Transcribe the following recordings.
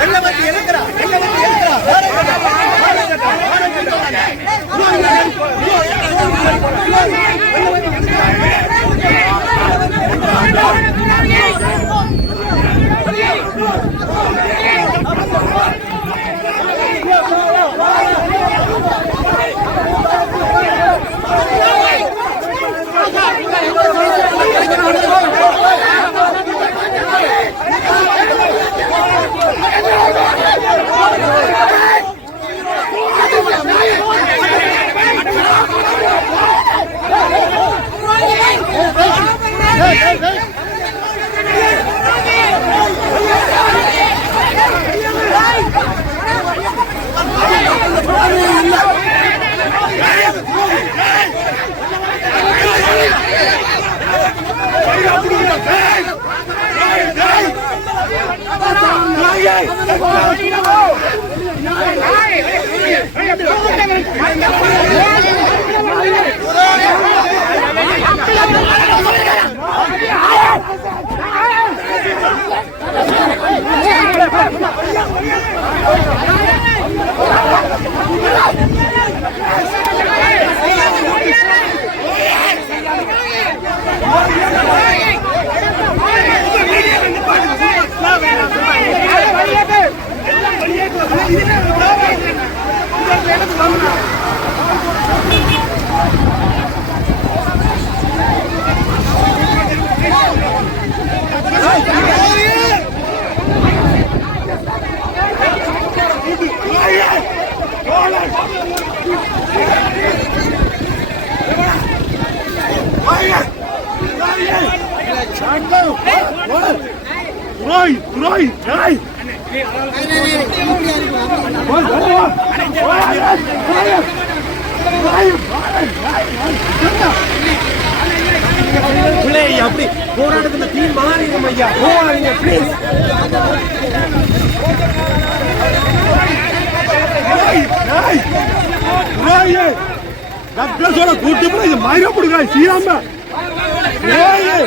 என்ன வந்து துரோய் என்ன வந்து பிள்ளை அப்படி போராட்டத்துல தீ மாறிடும் ஐயா போவாதீங்க ப்ளீஸ் டாக்டர் கூட்டு போய் இது மயிர பிடிக்கா சீராம ஏய்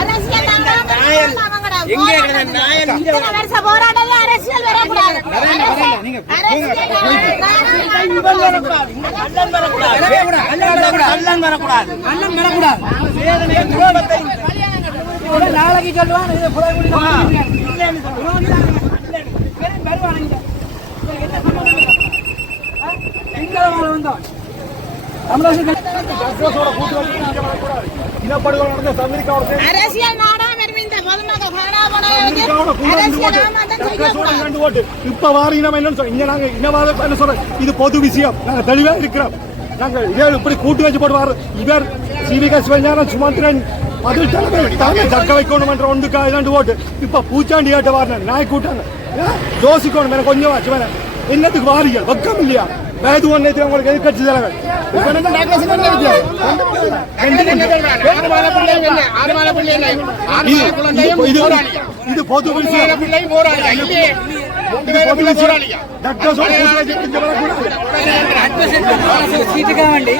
அரசியல் நாங்கள் எங்கே இத்தனை வருஷ போராட்டத்துல அரசியல் வரக்கூடாது நாளைக்கு இது இனப்படுகொலை நடந்த அமெரிக்காவோட சேர்ந்து அரசியல் நாடா இப்ப வார இனம் என்னன்னு இங்க நாங்க இனவாத என்ன சொல்றோம் இது பொது விஷயம். நாங்க தெளிவா இருக்கிறோம். நாங்க இதே இப்படி கூட்டு வச்சு போட்டு வர இவர் சிவிக சிவஞானம் சுமந்திரன் பதில் தலைமை தாங்க தக்க வைக்கணும் என்ற ஒன்றுக்கா இரண்டு ஓட்டு. இப்ப பூச்சாண்டி ஆட்ட வாரின நாய் கூட்டாங்க. யோசிக்கணும் எனக்கு கொஞ்சம் ஆச்சு வேற. என்னத்துக்கு வாரிகள்? வெக்கம் இல்லையா வேது ஒன்றை உங்களுக்கு எதிர்கட்சி தலைவர். என்ன வித்தியாசம்? இது- இது- இது பொது விஷயம் இது பொது விஷயம் டாக்டர்ஸோட கூட்டு வச்சு இங்க வரக்கூடாது. சீட்டுக்காக வேண்டி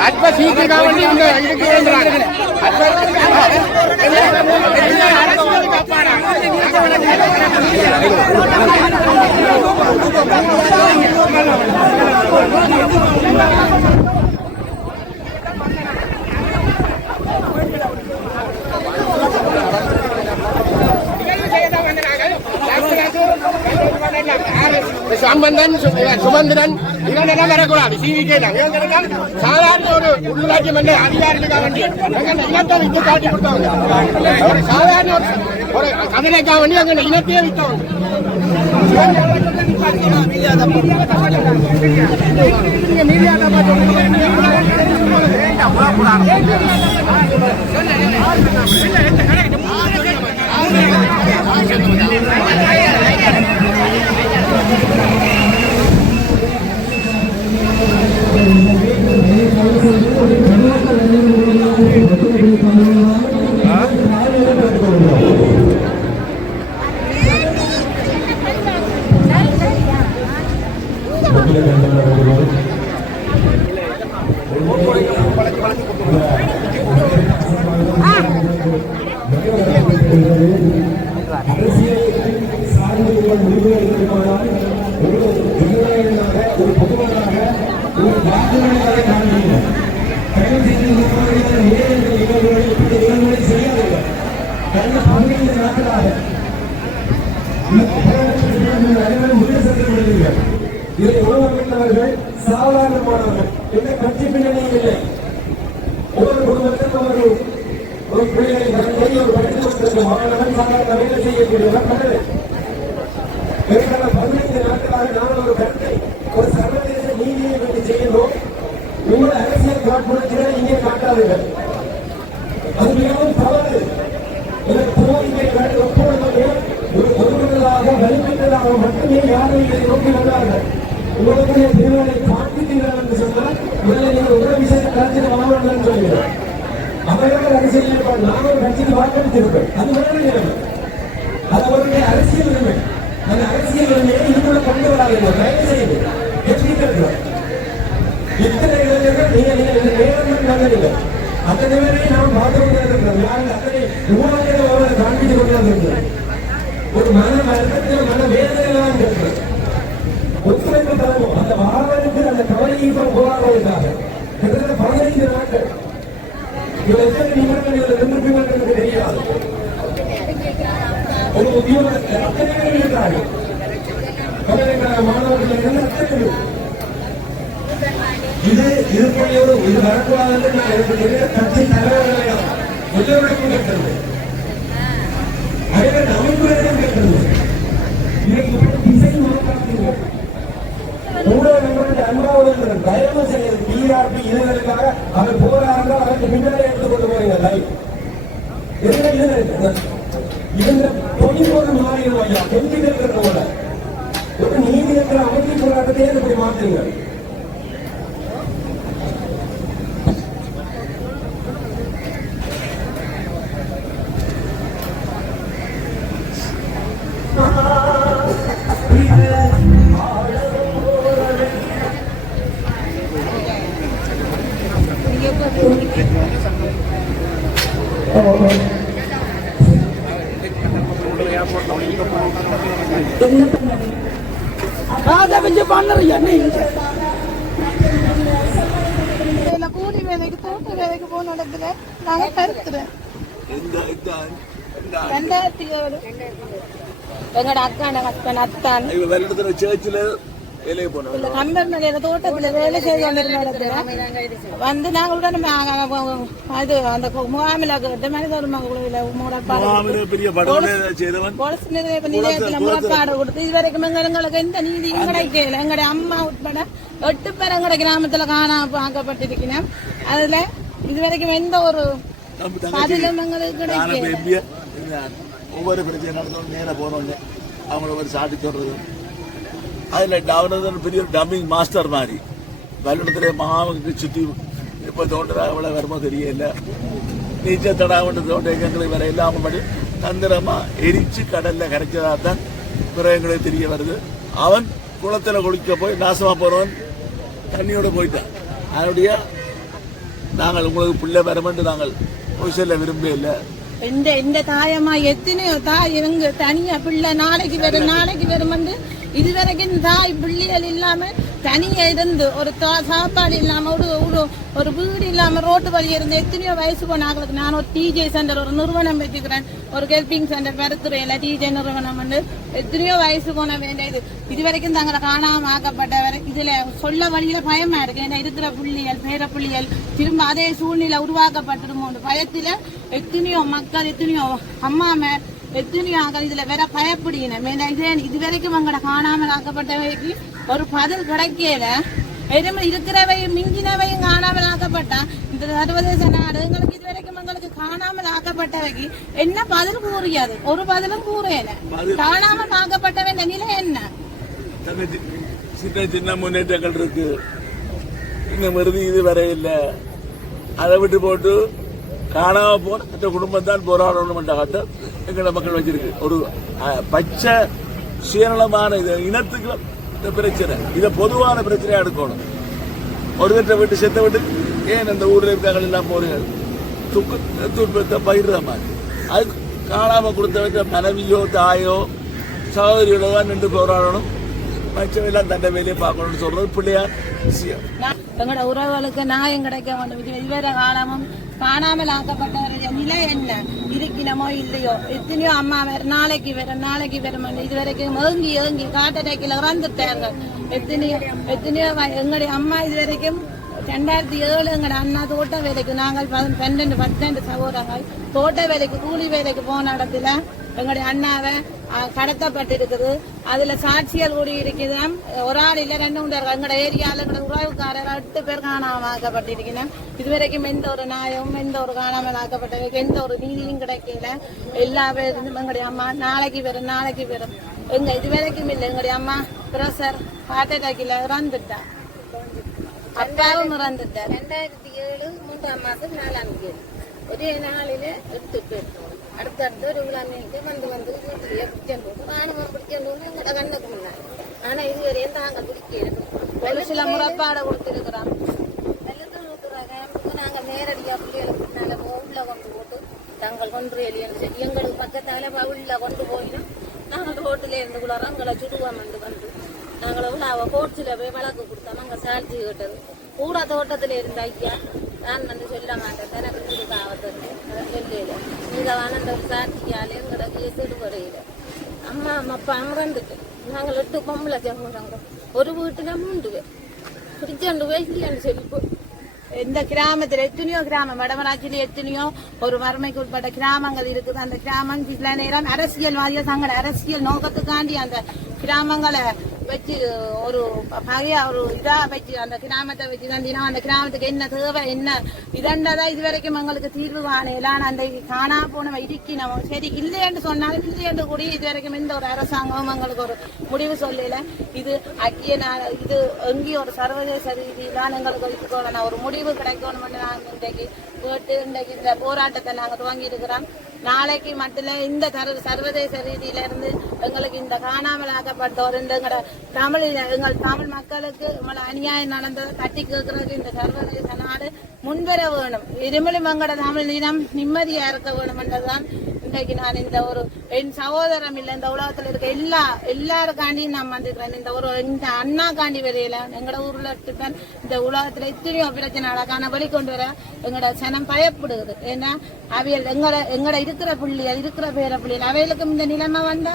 சம்பந்தன் சுமந்திரன். எல்லாம் வரக்கூடாது? சிவிகே தான். சாதாரண ஒரு உள்ளாட்சி மன்ற அதிகாரிகளுக்காக வேண்டி இனத்தை விட்டு காட்டி கொடுத்தவங்க. ஒரு சாதாரண ஒரு ஒரு கதனைக்காக வேண்டி அங்க இனத்தையே விட்டவங்க இதை உணவளித்தவர்கள் சாதாரணமானவர்கள் எந்த கட்சி பின்னணியும் இல்லை ஒவ்வொரு குடும்பத்திற்கும் அவர்கள் ஒரு பிள்ளைகளை வழங்கி ஒரு படித்து மாணவன் சாதாரண வேலை செய்யக்கூடியவர் கடலை கடந்த பதினைந்து நாட்களாக நான் ஒரு கருத்தை ஒரு சர்வதேச நீதியை வேண்டி செய்யணும் உங்களோட அரசியல் காட்புணர்ச்சிகளை இங்கே காட்டாதீர்கள் அது மிகவும் தவறு ஒரு பொதுமக்களாக வலிமைகளாக மட்டுமே யாரும் இதை நோக்கி வந்தார்கள் உங்களுடைய திருவிழை காட்டுகிறீர்கள் என்று சொன்னால் முதல்ல நீங்கள் உதவி கலந்து கட்சியில் என்று சொல்லுகிறேன் அவர்கள் அரசியல் நிலைப்பாடு நான் ஒரு கட்சிக்கு வாக்களித்திருப்பேன் அது வேறு நிலைமை அது அவருடைய அரசியல் உரிமை அந்த அரசியல் உரிமையை இதுக்குள்ள கொண்டு வராதீங்க தயவு செய்து எச்சரிக்கிறோம் இத்தனை இளைஞர்கள் நீங்க நீங்க நேரம் நல்லதில்லை அத்தனை பேரையும் நாம் பார்த்து கொண்டிருக்கிறோம் யாரும் அத்தனை ஊழல்களை அவரை காண்பித்து கொண்டிருக்கிறோம் ஒரு மன வருத்தத்தில் மன வேதனையெல்லாம் இருக்கிறது ஒத்துழைப்பு தரணும் அந்த வாழ்வதற்கு அந்த கவலையை போராடுவதற்காக கிட்டத்தட்ட பதினைந்து நாட்கள் இவர் எத்தனை நிமிடங்கள் இதில் நின்றுப்பீர்கள் எனக்கு தெரியாது ஒரு உத்தியோகத்தில் அத்தனை பேர் இருக்கிறார்கள் பல்கலைக்கழக மாணவர்கள் அத்தனை பேர் இது இதுபோல ஒரு இது வரக்கூடாது என்று நான் எனக்கு தெரிந்த கட்சி கேட்டது அதே அமைப்புகளிடம் கேட்டது திசை ஊடகங்களுடைய அன்பாவது அதை வச்சு பண்ணுறியா நீ இதுல கூலி வேலைக்கு தோட்ட வேலைக்கு போன இடத்துல நாங்க கருத்துறேன் ரெண்டாயிரத்தி ஏழு எங்கட அக்கான ஹஸ்பண்ட் அத்தான் இவ வெள்ளத்துல சேர்ச்சில் வேலையை போனோம். இந்த கம்பர் நிலையில தோட்டத்துல வேலை செய்து கொண்டிருந்த இடத்துல வந்து நாங்க உடனே அது அந்த முகாமில கேட்டு மனித உரிமை குழுவில செய்தவன்? போலீஸ் நிலைய நிலையத்துல முறைப்பாடு கொடுத்து இதுவரைக்கும் எங்க- எங்களுக்கு எந்த நீதியும் கிடைக்கல. எங்கட அம்மா உட்பட எட்டு பேர் எங்கட கிராமத்துல காணாம பார்க்கப்பட்டிருக்கிறோம். அதுல இதுவரைக்கும் எந்த ஒரு பதிலும் எங்களுக்கு கிடைக்கல. ஒவ்வொரு பிரச்சனை நடந்தோம் நேரா போனோம். அவங்கள ஒரு சாட்டி சொல்றது. அதில் டவுன் பெரிய ஒரு டம்மிங் மாஸ்டர் மாதிரி. வெள்ளத்துல மகாவுக்கு சுற்றி இப்போ தோன்றதா அவ்வளவு வருமோ தெரியல. நீச்சல் தடாவண்டு தோண்ட எங்களுக்கு வேற இல்லாம படி தந்திரமாக எரிச்சு கடலில் கரைச்சதா தான் பிறகு தெரிய வருது. அவன் குளத்தில் குளிக்க போய் நாசமாக போகிறவன் தண்ணியோடு போயிட்டான். அதனுடைய நாங்கள் உங்களுக்கு பிள்ளை வரமென்று நாங்கள் சொல்ல விரும்ப இல்லை. இந்த இந்த தாயம்மா எத்தனையோ தாய் இவங்க தனியா பிள்ளை நாளைக்கு வரும் நாளைக்கு வரும் வந்து இதுவரைக்கும் தாய் பிள்ளைகள் இல்லாம தனியா இருந்து ஒரு சாப்பாடு இல்லாம ஒரு ஒரு ஒரு வீடு இல்லாம ரோட்டு வழி இருந்து எத்தனையோ வயசு போன ஆகளுக்கு நான் ஒரு டிஜே சென்டர் ஒரு நிறுவனம் வச்சுக்கிறேன். ஒரு ஹெல்பிங் சென்டர் பெருத்துறையில டிஜே நிறுவனம் வந்து எத்தனையோ வயசு போன வேண்டியது இது. வரைக்கும் தங்களை காணாம ஆக்கப்பட்டவர். இதுல சொல்ல வழியில பயமா இருக்கு. ஏன்னா இருக்கிற புள்ளியல் பேர புள்ளியல் திரும்ப அதே சூழ்நிலை உருவாக்கப்பட்டிருமோ பயத்துல எத்தனையோ மக்கள் எத்தனையோ அம்மாம எத்தனையோ ஆக்கள் இதுல வேற பயப்படுகின இதே வரைக்கும் அங்கட காணாமல் ஆக்கப்பட்டவைக்கு ஒரு பதில் கிடைக்கல. எதுவுமே இருக்கிறவையும் மிஞ்சினவையும் காணாமல் ஆக்கப்பட்டா இந்த சர்வதேச நாடு எங்களுக்கு இது வரைக்கும் எங்களுக்கு காணாமல் ஆக்கப்பட்டவைக்கு என்ன பதில் கூறியது? ஒரு பதிலும் கூறையில காணாமல் ஆக்கப்பட்டவை இந்த நிலை என்ன? சின்ன சின்ன முன்னேற்றங்கள் இருக்கு. இன்னும் இறுதி இது வரை இல்ல. அதை விட்டு போட்டு காணாம போன அந்த குடும்பம் தான் போராடணும் என்ற கட்டம் எங்களை மக்கள் வச்சிருக்கு. ஒரு பச்சை சுயநலமான இது இனத்துக்கு இந்த பிரச்சனை. இதை பொதுவான பிரச்சனையா எடுக்கணும். ஒரு திட்ட விட்டு செத்த விட்டு ஏன் அந்த ஊர்ல இருக்காங்க எல்லாம் போறீங்க? துக்கு துன்பத்தை பயிர்ற மாதிரி. அது காணாம கொடுத்தவங்க மனைவியோ தாயோ சகோதரியோட தான் நின்று போராடணும். மற்றவெல்லாம் தண்டை வேலையை பார்க்கணும்னு சொல்றது பிள்ளையார் விஷயம். எங்களோட உறவுகளுக்கு நியாயம் கிடைக்க வேண்டும். இது இதுவரை காலமும் காணாமல் ஆக்கப்பட்டவருடைய நிலை என்ன? இருக்கணுமோ இல்லையோ? எத்தனையோ அம்மா வேற நாளைக்கு வேற நாளைக்கு வரும் இது வரைக்கும் ஏங்கி ஏங்கி காட்டடைக்கில் இறந்துட்டாங்க எத்தனையோ எத்தனையோ எங்களுடைய அம்மா இது வரைக்கும் ரெண்டாயிரத்தி ஏழு எங்களோட அண்ணா தோட்ட வேலைக்கு நாங்கள் பன்னெண்டு பத்தெண்டு சகோதரங்கள் தோட்ட வேலைக்கு கூலி வேலைக்கு போன இடத்துல எங்களுடைய அண்ணாவை கடத்தப்பட்டிருக்குது. அதுல சாட்சியல் கூடி இருக்குது ஒரு ஆள் இல்ல ரெண்டு மூணு பேர் எங்களோட ஏரியால எங்களோட உறவுக்காரர் எட்டு பேர் காணாமலாக்கப்பட்டிருக்கிறேன் இதுவரைக்கும் எந்த ஒரு நியாயமும் எந்த ஒரு காணாமல் ஆக்கப்பட்டவருக்கு எந்த ஒரு நீதியும் கிடைக்கல. எல்லா பேருந்தும் எங்களுடைய அம்மா நாளைக்கு வரும் நாளைக்கு வரும். எங்க இதுவரைக்கும் இல்லை எங்களுடைய அம்மா பிரசர் ஹார்ட் அட்டாக்ல இறந்துட்டா. அப்பாவும் இறந்துட்டார். ரெண்டாயிரத்தி ஏழு மூன்றாம் மாசம் நாலாம் தேதி. ஒரே நாளில எட்டு அடுத்தடுத்து ஒரு விழாமைக்கு வந்து வந்து வீட்டிலேயே பிடிச்சேன் போது ராணுவம் பிடிச்சேன் போது எங்களோட கண்ணுக்கு முன்னாடி ஆனா இதுவரையும் தாங்கள் பிடிக்க போலீஸ்ல முறைப்பாடு கொடுத்திருக்கிறான் வெள்ளத்தில் ஊத்துற கேம்புக்கு நாங்க நேரடியா பிள்ளைகளுக்கு முன்னால உள்ள கொண்டு போட்டு தங்கள் கொன்று எலியன்னு எங்களுக்கு பக்கத்தால உள்ள கொண்டு போயினோம் நாங்கள் ரோட்டில இருந்து குளறோம் எங்களை சுடுவோம் வந்து வந்து நாங்கள் உள்ள அவ கோர்ட்ஸில் போய் வழக்கு கொடுத்தோம் அங்கே சாட்சி கேட்டது கூட தோட்டத்தில் இருந்த ஐயா நான் வந்து சொல்ல மாட்டேன் எனக்கு இதுக்கு ஆபத்து சொல்லல நீங்க வேணாண்ட ஒரு சாட்சியாலே அம்மா அம்மா அப்பா நாங்கள் எட்டு பொம்பளை ஜம்முறாங்க ஒரு வீட்டுல மூன்று பேர் பிடிச்சண்டு போய் சொல்லி இந்த கிராமத்துல எத்தனையோ கிராமம் வடமராட்சியில எத்தனையோ ஒரு வறுமைக்கு உட்பட்ட கிராமங்கள் இருக்குது. அந்த கிராமம் சில நேரம் அரசியல்வாதிகள் தங்கள அரசியல் நோக்கத்துக்காண்டி அந்த கிராமங்களை வச்சு ஒரு பகைய ஒரு இதா வச்சு அந்த கிராமத்தை வச்சு தந்தினா அந்த கிராமத்துக்கு என்ன தேவை என்ன இதண்டதான் இது வரைக்கும் எங்களுக்கு தீர்வு காணையெல்லாம் அந்த காணா போனவ இருக்கணும் சரி இல்லையென்று சொன்னாலும் இல்லையென்று கூடி இது வரைக்கும் எந்த ஒரு அரசாங்கமும் எங்களுக்கு ஒரு முடிவு சொல்லல. இது அக்கிய நா- இது எங்கேயும் ஒரு சர்வதேச ரீதியிலான எங்களுக்கு இதுக்கான ஒரு முடிவு கிடைக்கணும்னு நாங்கள் இன்றைக்கு கேட்டு இன்றைக்கு இந்த போராட்டத்தை நாங்கள் துவங்கி இருக்கிறோம் நாளைக்கு மட்டும் இந்த சர்வ- சர்வதேச ரீதியில இருந்து எங்களுக்கு இந்த காணாமல் ஆக்கப்பட்டோர் இந்த எங்களோட தமிழ் எங்கள் தமிழ் மக்களுக்கு இவ்வளவு அநியாயம் நடந்ததை தட்டி கேட்கறதுக்கு இந்த சர்வதேச நாடு முன்வர வேணும். இருமலும் எங்களோட தமிழ் இனம் நிம்மதியா இருக்க வேணும் என்றுதான் இன்றைக்கு நான் இந்த ஒரு என் சகோதரம் இல்ல இந்த உலகத்துல இருக்க எல்லா எல்லாருக்காண்டியும் நான் வந்திருக்கிறேன். இந்த ஒரு இந்த அண்ணா காண்டி வரையில எங்கட ஊர்ல தான் இந்த உலகத்துல எத்தனையோ பிரச்சனை வழி கொண்டு வர எங்கட சனம் பயப்படுகிறது. ஏன்னா அவையல் எங்கட எங்கட இருக்கிற புள்ளியல் இருக்கிற பேர பிள்ளைகள் அவைகளுக்கும் இந்த நிலைமை வந்தா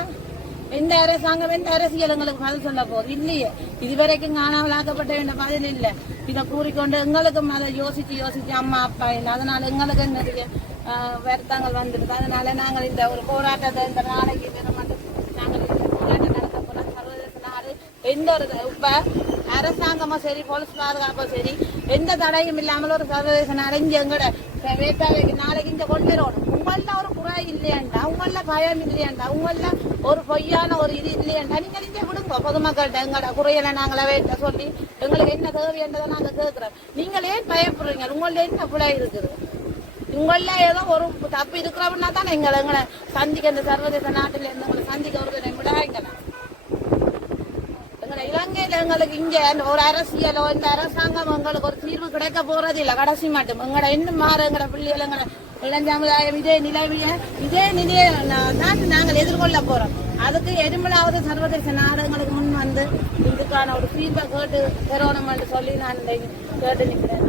எந்த அரசாங்கம் எந்த அரசியல் எங்களுக்கு பதில் சொல்ல போகுது? இல்லையே. இதுவரைக்கும் காணாமல் ஆக்கப்பட்ட வேண்டிய பதில் இல்லை. இதை கூறிக்கொண்டு எங்களுக்கும் அதை யோசிச்சு யோசிச்சு அம்மா அப்பா இல்லை அதனால எங்களுக்கு நிறைய வருத்தங்கள் வந்துடுது. அதனால நாங்கள் இந்த ஒரு போராட்டத்தை இந்த நாளைக்கு நாங்கள் போராட்டம் நடத்த போறோம் சர்வதேச நாடு எந்த ஒரு இப்ப அரசாங்கமும் சரி போலீஸ் பாதுகாப்பும் சரி எந்த தடையும் இல்லாமல் ஒரு சர்வதேச நாடு இங்க எங்கட வேட்டாளைக்கு நாளைக்கு இங்க கொண்டு வரணும் உங்கள ஒரு குறை இல்லையாண்டா உங்கள பயம் இல்லையாண்டா உங்கள ஒரு பொய்யான ஒரு இது இல்லையாண்டா. நீங்க நீங்க விடுங்க பொதுமக்கள்கிட்ட எங்களோட குறையில நாங்களே வேட்ட சொல்லி எங்களுக்கு என்ன தேவைன்றதை நாங்கள் கேட்குறோம். நீங்கள் ஏன் பயப்படுறீங்க? உங்கள்ட்ட என்ன பிழை இருக்குது? உங்கள ஏதோ ஒரு தப்பு இருக்கிறவனா தான் எங்களை எங்களை சந்திக்க இந்த சர்வதேச நாட்டில இருந்து உங்களை சந்திக்க ஒரு விடாங்கண்ணா இலங்கையில எங்களுக்கு இங்க ஒரு அரசியலோ இந்த அரசாங்கம் எங்களுக்கு ஒரு தீர்வு கிடைக்க போறது இல்ல கடைசி மாட்டோம். எங்கட இன்னும் மாற எங்கட பிள்ளைகள் எங்கட இளஞ்சாமுதாயம் இதே நிலைமைய இதே நிலையை தான் நாங்கள் எதிர்கொள்ள போறோம். அதுக்கு எருமலாவது சர்வதேச நாடுகளுக்கு முன் வந்து இதுக்கான ஒரு ஃபீட்பேக் கேட்டு பெறணும் சொல்லி நான் கேட்டு நிற்கிறேன்